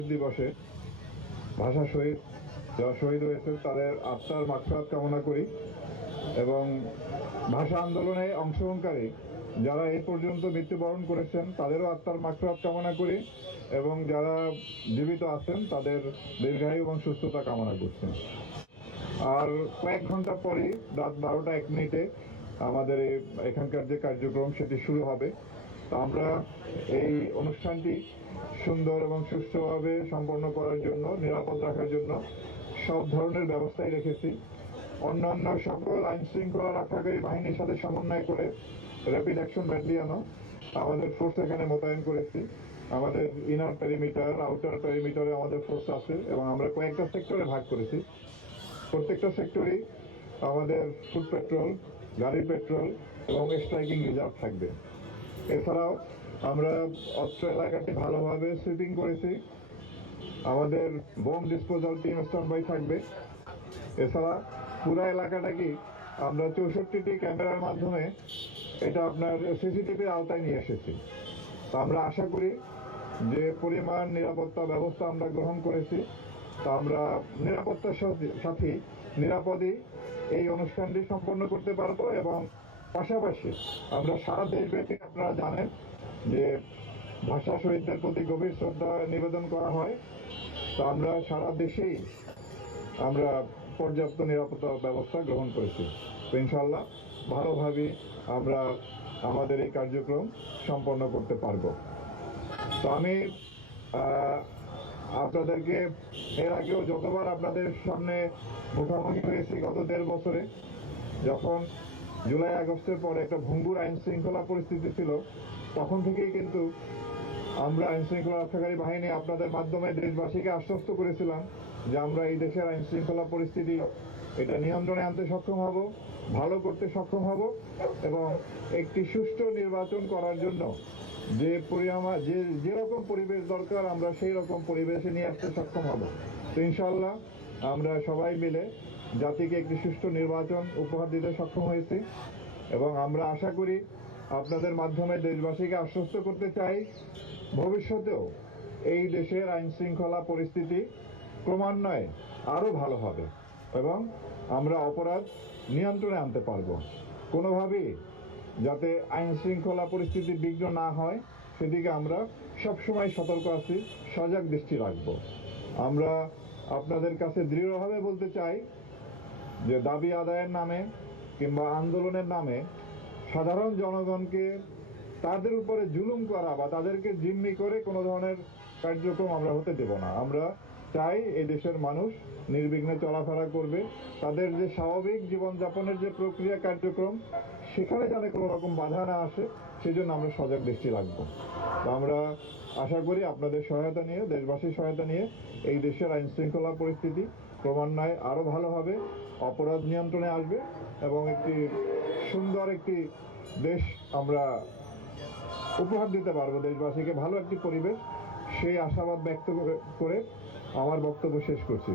দিবসে ভাষা শহীদ যারা শহীদ হয়েছে তাদের আত্মার মাগফিরাত কামনা করি এবং ভাষা আন্দোলনে অংশগ্রহণকারী যারা এই পর্যন্ত মৃত্যুবরণ করেছেন তাদেরও আত্মার মাগফিরাত কামনা করি এবং যারা জীবিত আছেন তাদের দীর্ঘায়ু এবং সুস্থতা কামনা করছেন। আর কয়েক ঘন্টা পরেই রাত 12টা 1 মিনিটে আমাদের এখানকার যে কার্যক্রম সেটি শুরু হবে। তো আমরা এই অনুষ্ঠানটি সুন্দর এবং সুষ্ঠুভাবে সম্পন্ন করার জন্য, নিরাপদ রাখার জন্য সব ধরনের ব্যবস্থাই রেখেছি। অন্যান্য সকল আইন শৃঙ্খলা রক্ষাকারী বাহিনীর সাথে সমন্বয় করে র্যাপিড অ্যাকশন ব্যাটালিয়নও আমাদের ফোর্স এখানে মোতায়েন করেছি। আমাদের ইনার পেরিমিটার, আউটার পেরিমিটারে আমাদের ফোর্স আছে এবং আমরা কয়েকটা সেক্টরে ভাগ করেছি। প্রত্যেকটা সেক্টরেই আমাদের ফুড পেট্রোল, গাড়ির পেট্রোল এবং স্ট্রাইকিং রিজার্ভ থাকবে। এছাড়াও আমরা অস্ত্র এলাকাটি ভালোভাবে সুইপিং করেছি। আমাদের bomb disposal team stand by থাকবে। এছাড়া পুরো এলাকাটাকে আমরা 64টি ক্যামেরার মাধ্যমে এটা আপনার সিসিটিভির আওতায় নিয়ে এসেছি। তো আমরা আশা করি যে পরিমাণ নিরাপত্তা ব্যবস্থা আমরা গ্রহণ করেছি তা আমরা নিরাপত্তার সাথে নিরাপদেই এই অনুষ্ঠানটি সম্পন্ন করতে পারবো এবং পাশাপাশি আমরা সারা দেশব্যাপী, আপনারা জানেন যে ভাষা শহীদদের প্রতি গভীর শ্রদ্ধা নিবেদন করা হয়। তো আমরা সারা দেশেই আমরা পর্যাপ্ত নিরাপত্তা ব্যবস্থা গ্রহণ করেছি। তো ইনশাল্লাহ ভালোভাবে আমরা আমাদের এই কার্যক্রম সম্পন্ন করতে পারবো। তো আমি আপনাদেরকে এর আগেও যতবার আপনাদের সামনে মুখোমুখি হয়েছি গত 1.5 বছরে, যখন জুলাই আগস্টের পরে একটা ভঙ্গুর আইন শৃঙ্খলা পরিস্থিতি ছিল, তখন থেকেই কিন্তু আমরা আইন শৃঙ্খলা রক্ষাকারী বাহিনী আপনাদের মাধ্যমে দেশবাসীকে আশ্বস্ত করেছিলাম যে আমরা এই দেশের আইন শৃঙ্খলা পরিস্থিতি এটা নিয়ন্ত্রণে আনতে সক্ষম হব, ভালো করতে সক্ষম হব এবং একটি সুষ্ঠু নির্বাচন করার জন্য যেরকম পরিবেশ দরকার আমরা সেই রকম পরিবেশে নিয়ে আসতে সক্ষম হব। তো ইনশাল্লাহ আমরা সবাই মিলে জাতিকে একটি সুষ্ঠু নির্বাচন উপহার দিতে সক্ষম হয়েছি এবং আমরা আশা করি আপনাদের মাধ্যমে দেশবাসীকে আশ্বস্ত করতে চাই ভবিষ্যতেও এই দেশের আইন শৃঙ্খলা পরিস্থিতি ক্রমান্বয়ে আরও ভালো হবে এবং আমরা অপরাধ নিয়ন্ত্রণে আনতে পারবো। কোনোভাবেই যাতে আইন শৃঙ্খলা পরিস্থিতি বিঘ্ন না হয় সেদিকে আমরা সবসময় সতর্ক আছি, সজাগ দৃষ্টি রাখব। আমরা আপনাদের কাছে দৃঢ়ভাবে বলতে চাই যে দাবি আদায়ের নামে কিংবা আন্দোলনের নামে সাধারণ জনগণকে তাদের উপরে জুলুম করা বা তাদেরকে জিম্মি করে কোনো ধরনের কার্যক্রম আমরা হতে দেব না। আমরা চাই এই দেশের মানুষ নির্বিঘ্নে চলাফেরা করবে, তাদের যে স্বাভাবিক জীবনযাপনের যে প্রক্রিয়া কার্যক্রম সেখানে যেন কোনো রকম বাধা না আসে সেই জন্য আমরা সজাগ দৃষ্টি রাখবো। তো আমরা আশা করি আপনাদের সহায়তা নিয়ে, দেশবাসীর সহায়তা নিয়ে এই দেশের আইন শৃঙ্খলা পরিস্থিতি ক্রমান্বয়ে আরও ভালো হবে, অপরাধ নিয়ন্ত্রণে আসবে এবং একটি সুন্দর একটি দেশ আমরা উপহার দিতে পারবো দেশবাসীকে, ভালো একটি পরিবেশ। সেই আশাবাদ ব্যক্ত করে আমার বক্তব্য শেষ করছি।